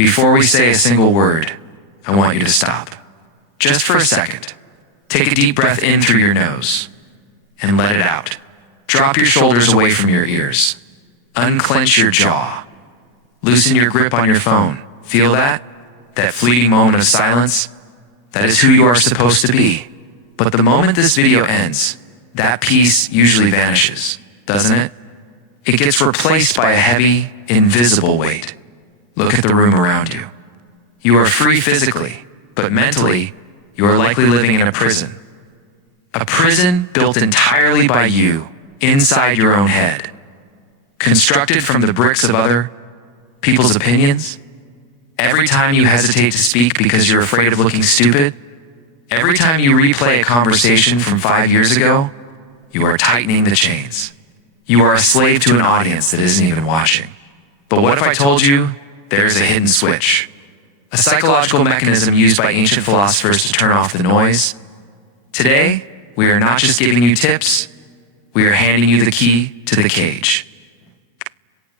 Before we say a single word, I want you to stop. Just for a second. Take a deep breath in through your nose and let it out. Drop your shoulders away from your ears. Unclench your jaw. Loosen your grip on your phone. Feel that? That fleeting moment of silence? That is who you are supposed to be. But the moment this video ends, that peace usually vanishes, doesn't it? It gets replaced by a heavy, invisible weight. Look at the room around you. You are free physically, but mentally, you are likely living in a prison. A prison built entirely by you, inside your own head. Constructed from the bricks of other people's opinions. Every time you hesitate to speak because you're afraid of looking stupid, every time you replay a conversation from 5 years ago, you are tightening the chains. You are a slave to an audience that isn't even watching. But what if I told you there's a hidden switch? A psychological mechanism used by ancient philosophers to turn off the noise. Today, we are not just giving you tips, we are handing you the key to the cage.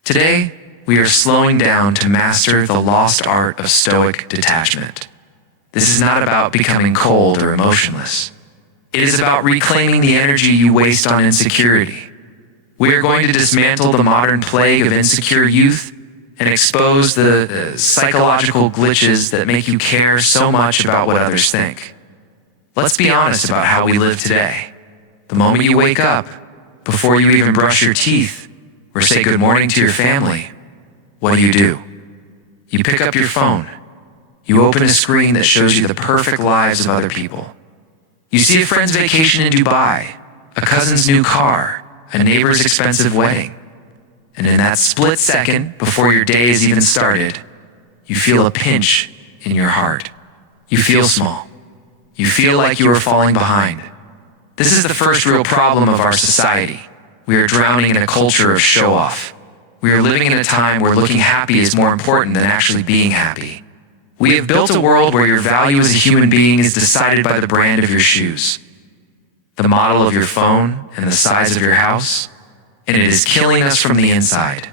Today, we are slowing down to master the lost art of Stoic detachment. This is not about becoming cold or emotionless. It is about reclaiming the energy you waste on insecurity. We are going to dismantle the modern plague of insecure youth and expose the psychological glitches that make you care so much about what others think. Let's be honest about how we live today. The moment you wake up, before you even brush your teeth or say good morning to your family, what do? You pick up your phone. You open a screen that shows you the perfect lives of other people. You see a friend's vacation in Dubai, a cousin's new car, a neighbor's expensive wedding. And in that split second, before your day is even started, you feel a pinch in your heart. You feel small. You feel like you are falling behind. This is the first real problem of our society. We are drowning in a culture of show-off. We are living in a time where looking happy is more important than actually being happy. We have built a world where your value as a human being is decided by the brand of your shoes, the model of your phone, and the size of your house, and it is killing us from the inside.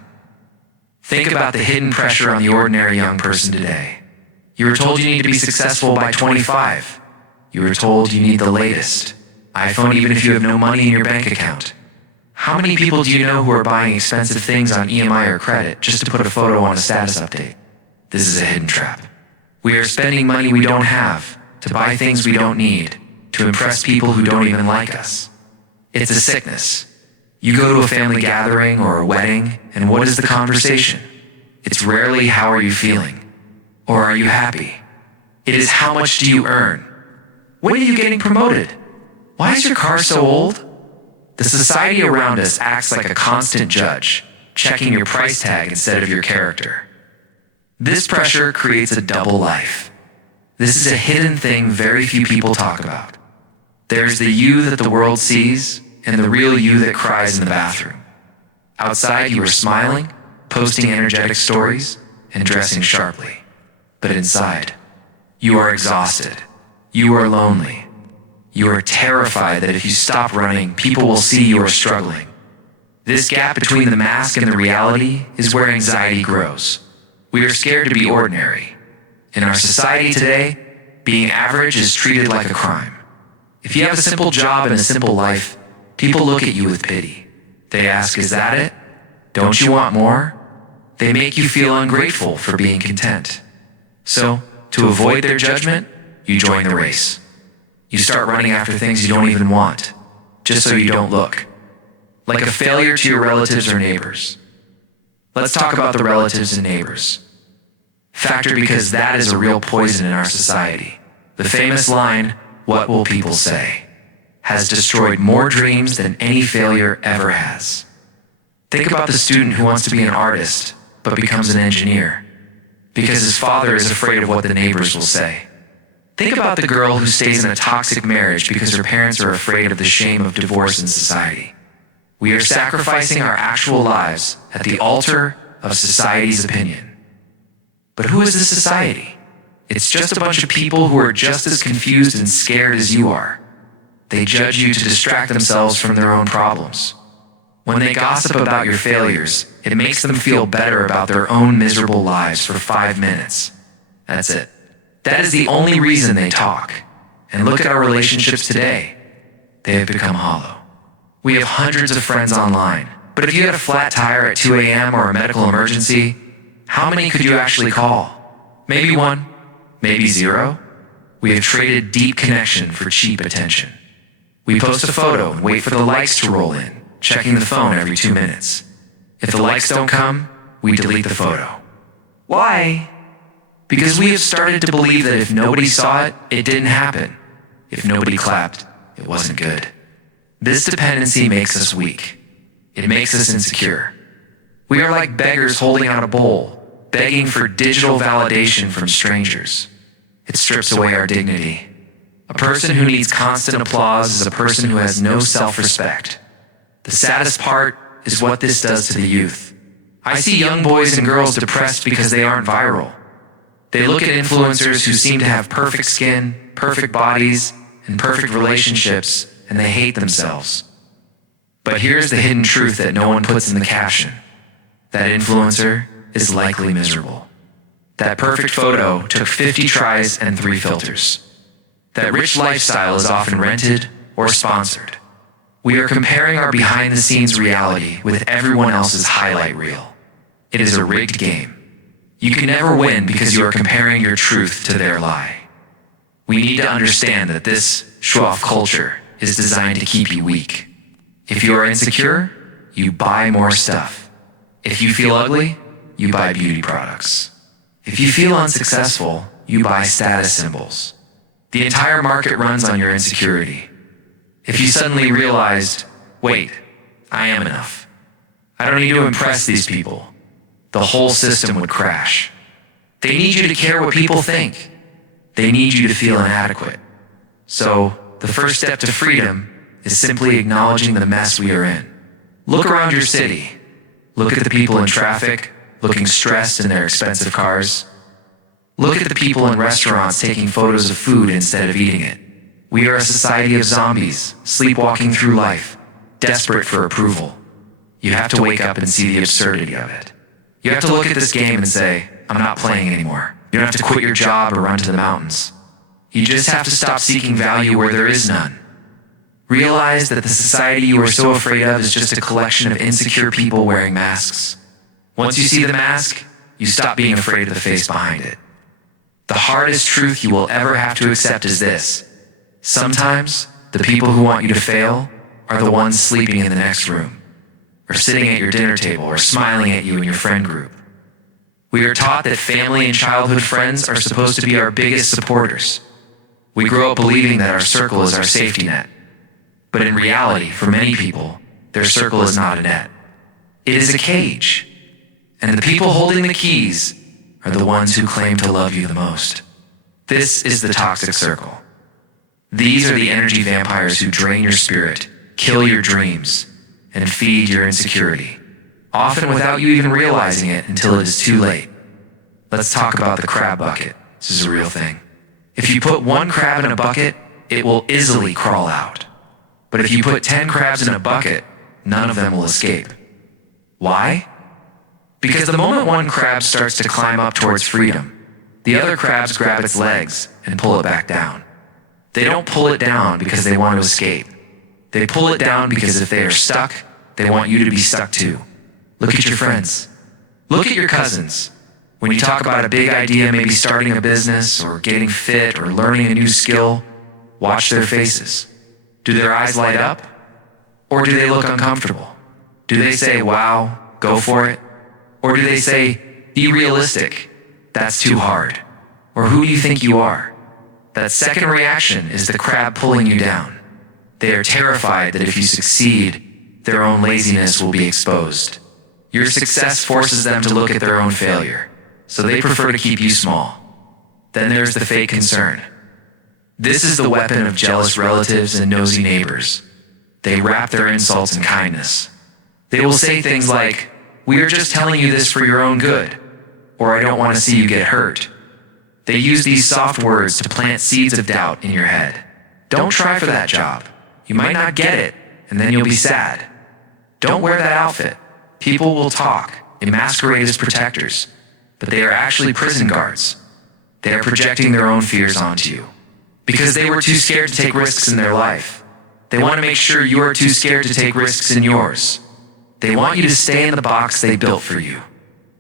Think about the hidden pressure on the ordinary young person today. You were told you need to be successful by 25. You were told you need the latest iPhone even if you have no money in your bank account. How many people do you know who are buying expensive things on EMI or credit just to put a photo on a status update? This is a hidden trap. We are spending money we don't have to buy things we don't need to impress people who don't even like us. It's a sickness. You go to a family gathering or a wedding, and what is the conversation? It's rarely how are you feeling? Or are you happy? It is how much do you earn? When are you getting promoted? Why is your car so old? The society around us acts like a constant judge, checking your price tag instead of your character. This pressure creates a double life. This is a hidden thing very few people talk about. There's the you that the world sees, and the real you that cries in the bathroom. Outside, you are smiling, posting energetic stories, and dressing sharply. But inside, you are exhausted. You are lonely. You are terrified that if you stop running, people will see you are struggling. This gap between the mask and the reality is where anxiety grows. We are scared to be ordinary. In our society today, being average is treated like a crime. If you have a simple job and a simple life, people look at you with pity. They ask, is that it? Don't you want more? They make you feel ungrateful for being content. So, to avoid their judgment, you join the race. You start running after things you don't even want, just so you don't look like a failure to your relatives or neighbors. Let's talk about the relatives and neighbors factor, because that is a real poison in our society. The famous line, "What will people say?" has destroyed more dreams than any failure ever has. Think about the student who wants to be an artist, but becomes an engineer, because his father is afraid of what the neighbors will say. Think about the girl who stays in a toxic marriage because her parents are afraid of the shame of divorce in society. We are sacrificing our actual lives at the altar of society's opinion. But who is this society? It's just a bunch of people who are just as confused and scared as you are. They judge you to distract themselves from their own problems. When they gossip about your failures, it makes them feel better about their own miserable lives for 5 minutes. That's it. That is the only reason they talk. And look at our relationships today. They have become hollow. We have hundreds of friends online, but if you had a flat tire at 2 a.m. or a medical emergency, how many could you actually call? Maybe one, maybe zero. We have traded deep connection for cheap attention. We post a photo and wait for the likes to roll in, checking the phone every 2 minutes. If the likes don't come, we delete the photo. Why? Because we have started to believe that if nobody saw it, it didn't happen. If nobody clapped, it wasn't good. This dependency makes us weak. It makes us insecure. We are like beggars holding out a bowl, begging for digital validation from strangers. It strips away our dignity. A person who needs constant applause is a person who has no self-respect. The saddest part is what this does to the youth. I see young boys and girls depressed because they aren't viral. They look at influencers who seem to have perfect skin, perfect bodies, and perfect relationships, and they hate themselves. But here's the hidden truth that no one puts in the caption. That influencer is likely miserable. That perfect photo took 50 tries and 3 filters. That rich lifestyle is often rented or sponsored. We are comparing our behind-the-scenes reality with everyone else's highlight reel. It is a rigged game. You can never win because you are comparing your truth to their lie. We need to understand that this show-off culture is designed to keep you weak. If you are insecure, you buy more stuff. If you feel ugly, you buy beauty products. If you feel unsuccessful, you buy status symbols. The entire market runs on your insecurity. If you suddenly realized, wait, I am enough. I don't need to impress these people. The whole system would crash. They need you to care what people think. They need you to feel inadequate. So, the first step to freedom is simply acknowledging the mess we are in. Look around your city. Look at the people in traffic, looking stressed in their expensive cars. Look at the people in restaurants taking photos of food instead of eating it. We are a society of zombies, sleepwalking through life, desperate for approval. You have to wake up and see the absurdity of it. You have to look at this game and say, I'm not playing anymore. You don't have to quit your job or run to the mountains. You just have to stop seeking value where there is none. Realize that the society you are so afraid of is just a collection of insecure people wearing masks. Once you see the mask, you stop being afraid of the face behind it. The hardest truth you will ever have to accept is this. Sometimes, the people who want you to fail are the ones sleeping in the next room, or sitting at your dinner table, or smiling at you in your friend group. We are taught that family and childhood friends are supposed to be our biggest supporters. We grow up believing that our circle is our safety net. But in reality, for many people, their circle is not a net. It is a cage. And the people holding the keys are the ones who claim to love you the most. This is the toxic circle. These are the energy vampires who drain your spirit, kill your dreams, and feed your insecurity, often without you even realizing it until it is too late. Let's talk about the crab bucket. This is a real thing. If you put 1 crab in a bucket, it will easily crawl out. But if you put 10 crabs in a bucket, none of them will escape. Why? Because the moment one crab starts to climb up towards freedom, the other crabs grab its legs and pull it back down. They don't pull it down because they want to escape. They pull it down because if they are stuck, they want you to be stuck too. Look at your friends. Look at your cousins. When you talk about a big idea, maybe starting a business or getting fit or learning a new skill, watch their faces. Do their eyes light up? Or do they look uncomfortable? Do they say, wow, go for it? Or do they say, be realistic, that's too hard? Or who do you think you are? That second reaction is the crab pulling you down. They are terrified that if you succeed, their own laziness will be exposed. Your success forces them to look at their own failure, so they prefer to keep you small. Then there's the fake concern. This is the weapon of jealous relatives and nosy neighbors. They wrap their insults in kindness. They will say things like, we are just telling you this for your own good, or I don't want to see you get hurt. They use these soft words to plant seeds of doubt in your head. Don't try for that job. You might not get it, and then you'll be sad. Don't wear that outfit. People will talk. They masquerade as protectors, but they are actually prison guards. They are projecting their own fears onto you because they were too scared to take risks in their life. They want to make sure you are too scared to take risks in yours. They want you to stay in the box they built for you.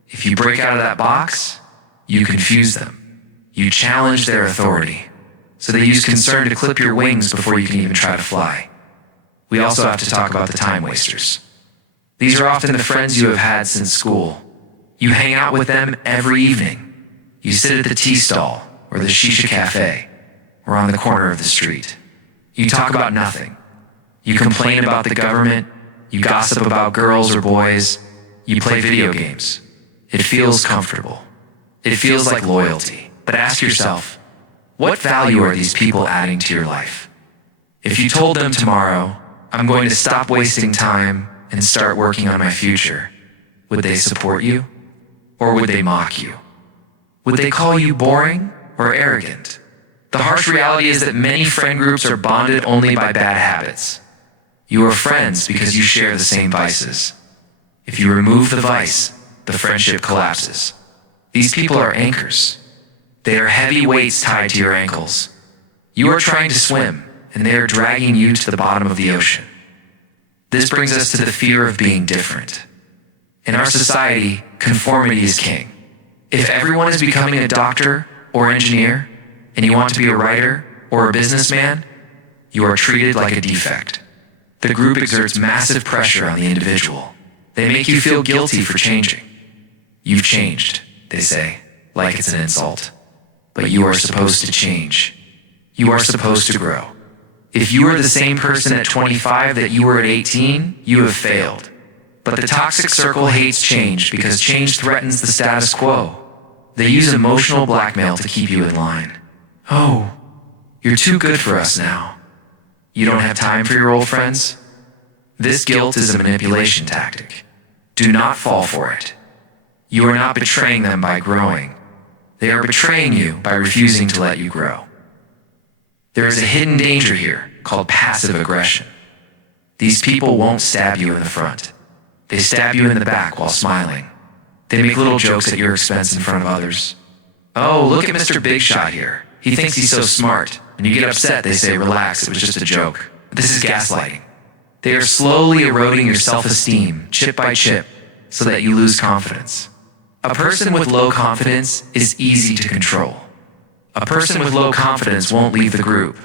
If you break out of that box, you confuse them. You challenge their authority. So they use concern to clip your wings before you can even try to fly. We also have to talk about the time wasters. These are often the friends you have had since school. You hang out with them every evening. You sit at the tea stall or the shisha cafe or on the corner of the street. You talk about nothing. You complain about the government. You gossip about girls or boys. You play video games. It feels comfortable. It feels like loyalty. But ask yourself, what value are these people adding to your life? If you told them tomorrow, I'm going to stop wasting time and start working on my future, would they support you? Or would they mock you? Would they call you boring or arrogant? The harsh reality is that many friend groups are bonded only by bad habits. You are friends because you share the same vices. If you remove the vice, the friendship collapses. These people are anchors. They are heavy weights tied to your ankles. You are trying to swim, and they are dragging you to the bottom of the ocean. This brings us to the fear of being different. In our society, conformity is king. If everyone is becoming a doctor or engineer, and you want to be a writer or a businessman, you are treated like a defect. The group exerts massive pressure on the individual. They make you feel guilty for changing. You've changed, they say, like it's an insult. But you are supposed to change. You are supposed to grow. If you are the same person at 25 that you were at 18, you have failed. But the toxic circle hates change because change threatens the status quo. They use emotional blackmail to keep you in line. Oh, you're too good for us now. You don't have time for your old friends? This guilt is a manipulation tactic. Do not fall for it. You are not betraying them by growing. They are betraying you by refusing to let you grow. There is a hidden danger here called passive aggression. These people won't stab you in the front. They stab you in the back while smiling. They make little jokes at your expense in front of others. Oh, look at Mr. Big Shot here. He thinks he's so smart. And you get upset, they say, relax, it was just a joke. This is gaslighting. They are slowly eroding your self-esteem, chip by chip, so that you lose confidence. A person with low confidence is easy to control. A person with low confidence won't leave the group.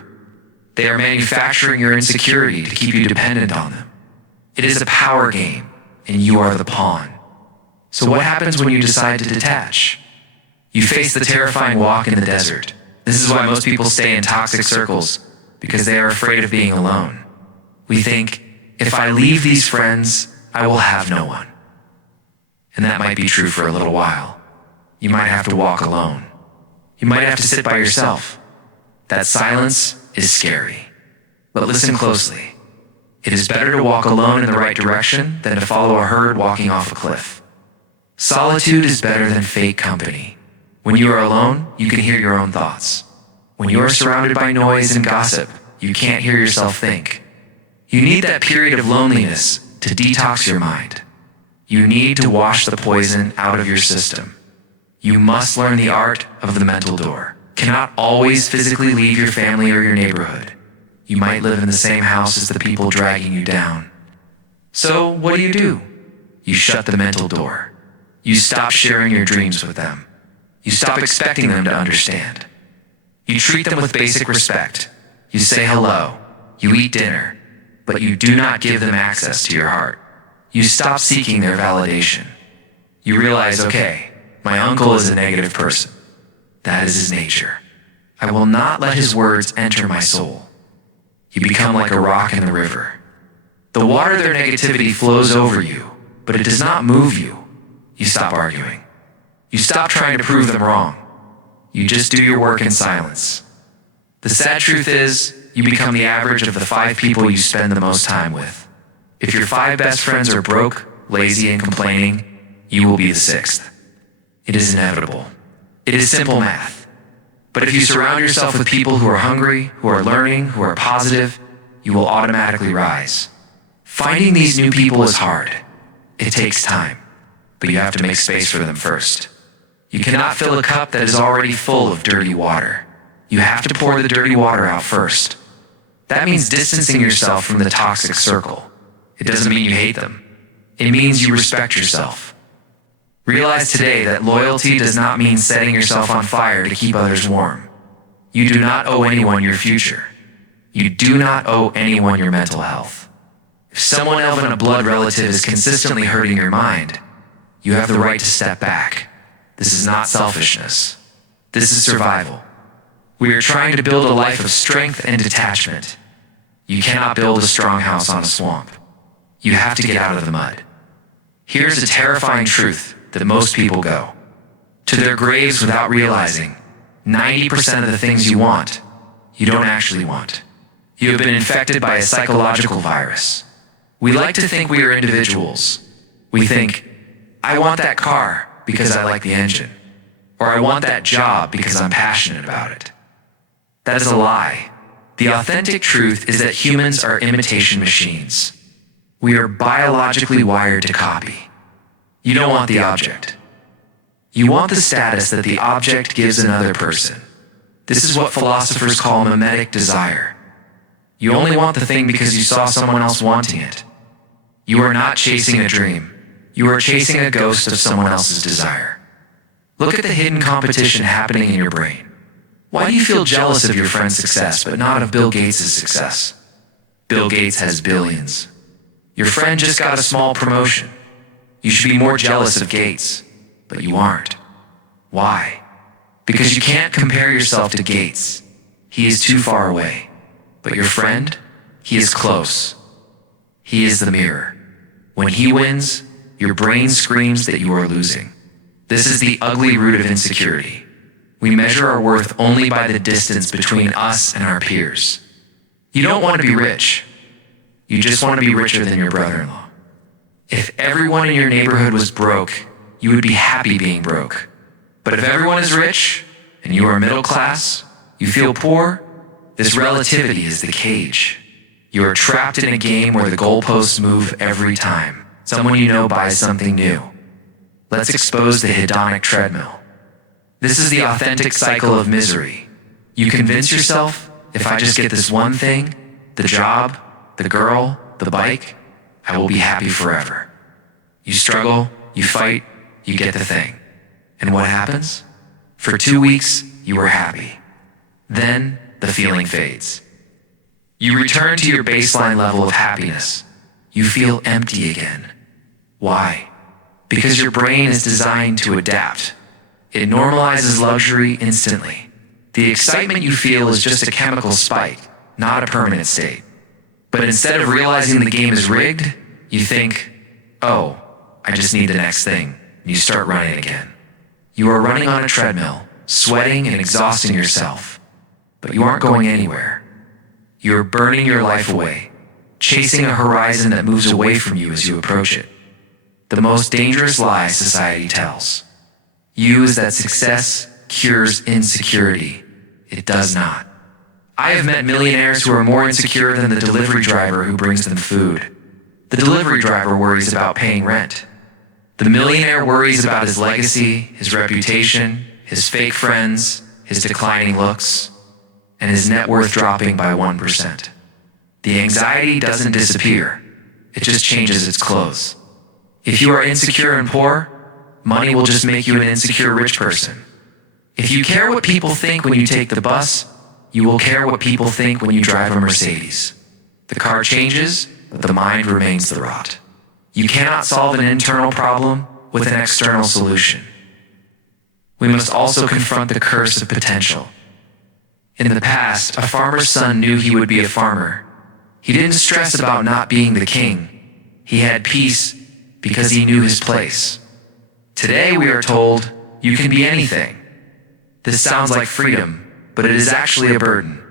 They are manufacturing your insecurity to keep you dependent on them. It is a power game, and you are the pawn. So what happens when you decide to detach? You face the terrifying walk in the desert. This is why most people stay in toxic circles, because they are afraid of being alone. We think, if I leave these friends, I will have no one. And that might be true for a little while. You might have to walk alone. You might have to sit by yourself. That silence is scary. But listen closely. It is better to walk alone in the right direction than to follow a herd walking off a cliff. Solitude is better than fake company. When you are alone, you can hear your own thoughts. When you are surrounded by noise and gossip, you can't hear yourself think. You need that period of loneliness to detox your mind. You need to wash the poison out of your system. You must learn the art of the mental door. Cannot always physically leave your family or your neighborhood. You might live in the same house as the people dragging you down. So what do? You shut the mental door. You stop sharing your dreams with them. You stop expecting them to understand. You treat them with basic respect. You say hello. You eat dinner. But you do not give them access to your heart. You stop seeking their validation. You realize, okay, my uncle is a negative person. That is his nature. I will not let his words enter my soul. You become like a rock in the river. The water of their negativity flows over you, but it does not move you. You stop arguing. You stop trying to prove them wrong. You just do your work in silence. The sad truth is, you become the average of the 5 people you spend the most time with. If your 5 best friends are broke, lazy, and complaining, you will be the 6th. It is inevitable. It is simple math. But if you surround yourself with people who are hungry, who are learning, who are positive, you will automatically rise. Finding these new people is hard. It takes time, but you have to make space for them first. You cannot fill a cup that is already full of dirty water. You have to pour the dirty water out first. That means distancing yourself from the toxic circle. It doesn't mean you hate them. It means you respect yourself. Realize today that loyalty does not mean setting yourself on fire to keep others warm. You do not owe anyone your future. You do not owe anyone your mental health. If someone other than a blood relative is consistently hurting your mind, you have the right to step back. This is not selfishness. This is survival. We are trying to build a life of strength and detachment. You cannot build a strong house on a swamp. You have to get out of the mud. Here's a terrifying truth that most people go to their graves without realizing 90% of the things you want, you don't actually want. You have been infected by a psychological virus. We like to think we are individuals. We think, I want that car because I like the engine, or I want that job because I'm passionate about it. That is a lie. The authentic truth is that humans are imitation machines. We are biologically wired to copy. You don't want the object. You want the status that the object gives another person. This is what philosophers call mimetic desire. You only want the thing because you saw someone else wanting it. You are not chasing a dream. You are chasing a ghost of someone else's desire. Look at the hidden competition happening in your brain. Why do you feel jealous of your friend's success but not of Bill Gates' success? Bill Gates has billions. Your friend just got a small promotion. You should be more jealous of Gates, but you aren't. Why? Because you can't compare yourself to Gates. He is too far away. But your friend, he is close. He is the mirror. When he wins, your brain screams that you are losing. This is the ugly root of insecurity. We measure our worth only by the distance between us and our peers. You don't want to be rich. You just want to be richer than your brother-in-law. If everyone in your neighborhood was broke, you would be happy being broke. But if everyone is rich, and you are middle class, you feel poor, this relativity is the cage. You are trapped in a game where the goalposts move every time someone you know buys something new. Let's expose the hedonic treadmill. This is the authentic cycle of misery. You convince yourself, if I just get this one thing, the job, the girl, the bike, I will be happy forever. You struggle, you fight, you get the thing. And what happens? For 2 weeks, you are happy. Then, the feeling fades. You return to your baseline level of happiness. You feel empty again. Why? Because your brain is designed to adapt. It normalizes luxury instantly. The excitement you feel is just a chemical spike, not a permanent state. But instead of realizing the game is rigged, you think, oh, I just need the next thing. And you start running again. You are running on a treadmill, sweating and exhausting yourself. But you aren't going anywhere. You are burning your life away, chasing a horizon that moves away from you as you approach it. The most dangerous lie society tells you is that success cures insecurity. It does not. I have met millionaires who are more insecure than the delivery driver who brings them food. The delivery driver worries about paying rent. The millionaire worries about his legacy, his reputation, his fake friends, his declining looks, and his net worth dropping by 1%. The anxiety doesn't disappear. It just changes its clothes. If you are insecure and poor, money will just make you an insecure rich person. If you care what people think when you take the bus, you will care what people think when you drive a Mercedes. The car changes, but the mind remains the rot. You cannot solve an internal problem with an external solution. We must also confront the curse of potential. In the past, a farmer's son knew he would be a farmer. He didn't stress about not being the king. He had peace because he knew his place. Today we are told, you can be anything. This sounds like freedom, but it is actually a burden.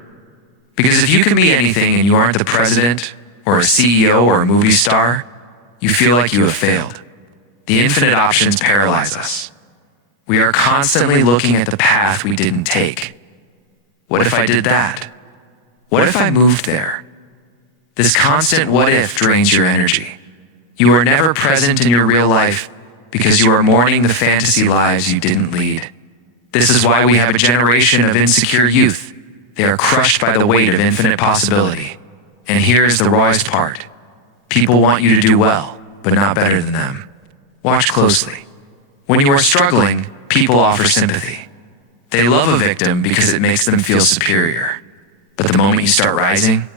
Because if you can be anything and you aren't the president, or a CEO or a movie star, you feel like you have failed. The infinite options paralyze us. We are constantly looking at the path we didn't take. What if I did that? What if I moved there? This constant what if drains your energy. You are never present in your real life because you are mourning the fantasy lives you didn't lead. This is why we have a generation of insecure youth. They are crushed by the weight of infinite possibility. And here is the rawest part. People want you to do well, but not better than them. Watch closely. When you are struggling, people offer sympathy. They love a victim because it makes them feel superior. But the moment you start rising,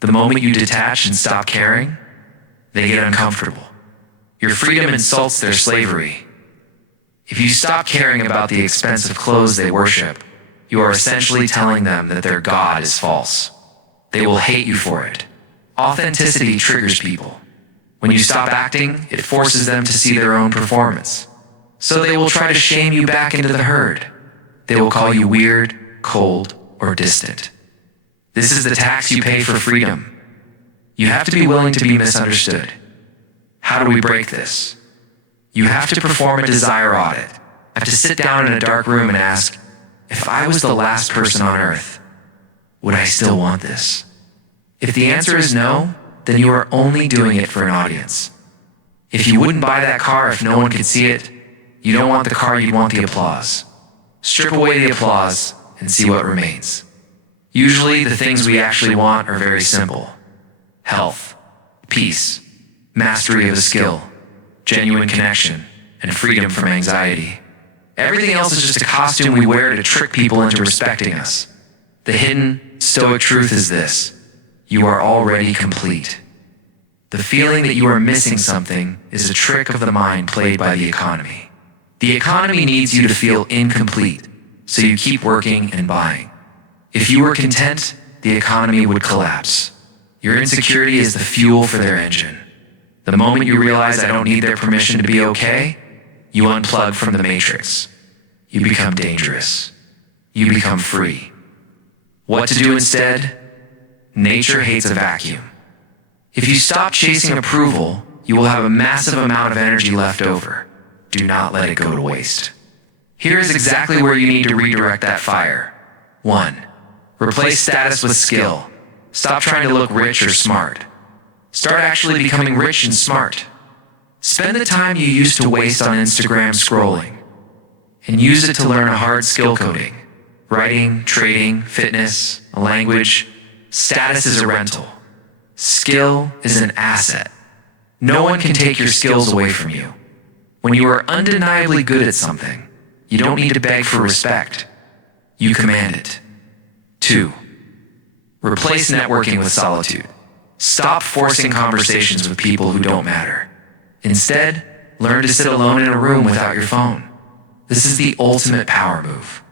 the moment you detach and stop caring, they get uncomfortable. Your freedom insults their slavery. If you stop caring about the expensive clothes they worship, you are essentially telling them that their God is false. They will hate you for it. Authenticity triggers people. When you stop acting, it forces them to see their own performance. So they will try to shame you back into the herd. They will call you weird, cold, or distant. This is the tax you pay for freedom. You have to be willing to be misunderstood. How do we break this? You have to perform a desire audit. Have to sit down in a dark room and ask, if I was the last person on earth, would I still want this? If the answer is no, then you are only doing it for an audience. If you wouldn't buy that car if no one could see it, you don't want the car, you want the applause. Strip away the applause and see what remains. Usually the things we actually want are very simple. Health, peace, mastery of a skill, genuine connection, and freedom from anxiety. Everything else is just a costume we wear to trick people into respecting us. The hidden, Stoic truth is this: you are already complete. The feeling that you are missing something is a trick of the mind played by the economy. The economy needs you to feel incomplete, so you keep working and buying. If you were content, the economy would collapse. Your insecurity is the fuel for their engine. The moment you realize I don't need their permission to be okay, you unplug from the matrix. You become dangerous. You become free. What to do instead? Nature hates a vacuum. If you stop chasing approval, you will have a massive amount of energy left over. Do not let it go to waste. Here is exactly where you need to redirect that fire. 1. Replace status with skill. Stop trying to look rich or smart. Start actually becoming rich and smart. Spend the time you used to waste on Instagram scrolling and use it to learn a hard skill coding. Writing, trading, fitness, a language. Status is a rental. Skill is an asset. No one can take your skills away from you. When you are undeniably good at something, you don't need to beg for respect. You command it. 2. Replace networking with solitude. Stop forcing conversations with people who don't matter. Instead, learn to sit alone in a room without your phone. This is the ultimate power move.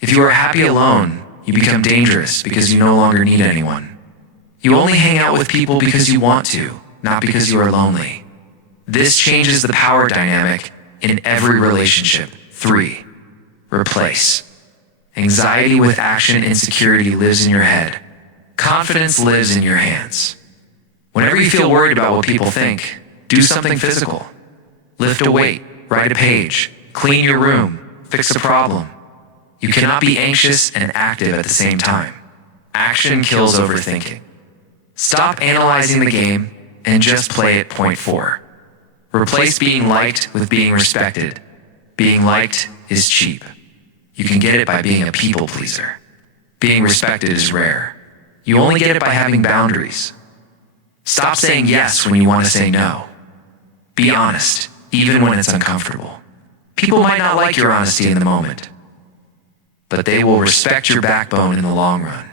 If you are happy alone, you become dangerous because you no longer need anyone. You only hang out with people because you want to, not because you are lonely. This changes the power dynamic in every relationship. 3. Replace. Anxiety with action, insecurity lives in your head. Confidence lives in your hands. Whenever you feel worried about what people think, do something physical. Lift a weight, write a page, clean your room, fix a problem. You cannot be anxious and active at the same time. Action kills overthinking. Stop analyzing the game and just play it. Point 4. Replace being liked with being respected. Being liked is cheap. You can get it by being a people pleaser. Being respected is rare. You only get it by having boundaries. Stop saying yes when you want to say no. Be honest, even when it's uncomfortable. People might not like your honesty in the moment, but they will respect your backbone in the long run.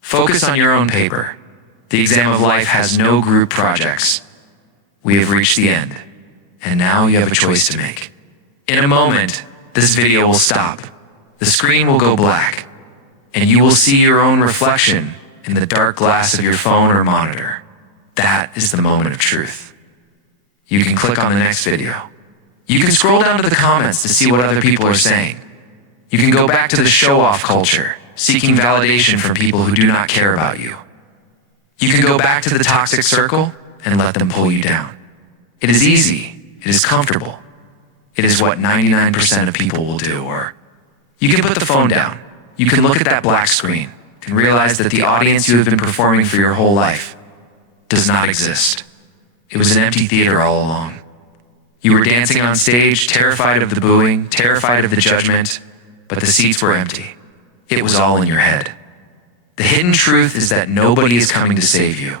Focus on your own paper. The exam of life has no group projects. We have reached the end, and now you have a choice to make. In a moment, this video will stop. The screen will go black, and you will see your own reflection in the dark glass of your phone or monitor. That is the moment of truth. You can click on the next video. You can scroll down to the comments to see what other people are saying. You can go back to the show-off culture, seeking validation from people who do not care about you. You can go back to the toxic circle and let them pull you down. It is easy. It is comfortable. It is what 99% of people will do. Or you can put the phone down. You can look at that black screen. and realize that the audience you have been performing for your whole life does not exist. It was an empty theater all along. You were dancing on stage, terrified of the booing, terrified of the judgment, but the seats were empty. It was all in your head. The hidden truth is that nobody is coming to save you.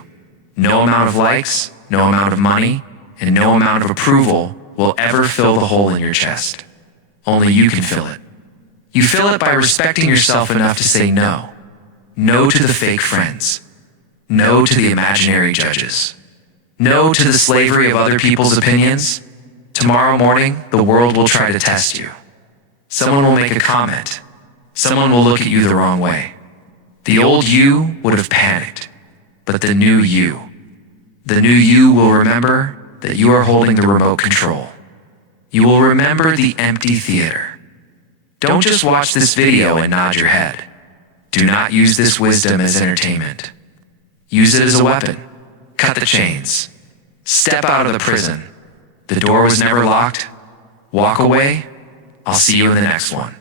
No amount of likes, no amount of money, and no amount of approval will ever fill the hole in your chest. Only you can fill it. You fill it by respecting yourself enough to say no. No to the fake friends. No to the imaginary judges. No to the slavery of other people's opinions. Tomorrow morning, the world will try to test you. Someone will make a comment. Someone will look at you the wrong way. The old you would have panicked, but the new you will remember that you are holding the remote control. You will remember the empty theater. Don't just watch this video and nod your head. Do not use this wisdom as entertainment. Use it as a weapon. Cut the chains. Step out of the prison. The door was never locked. Walk away. I'll see you in the next one.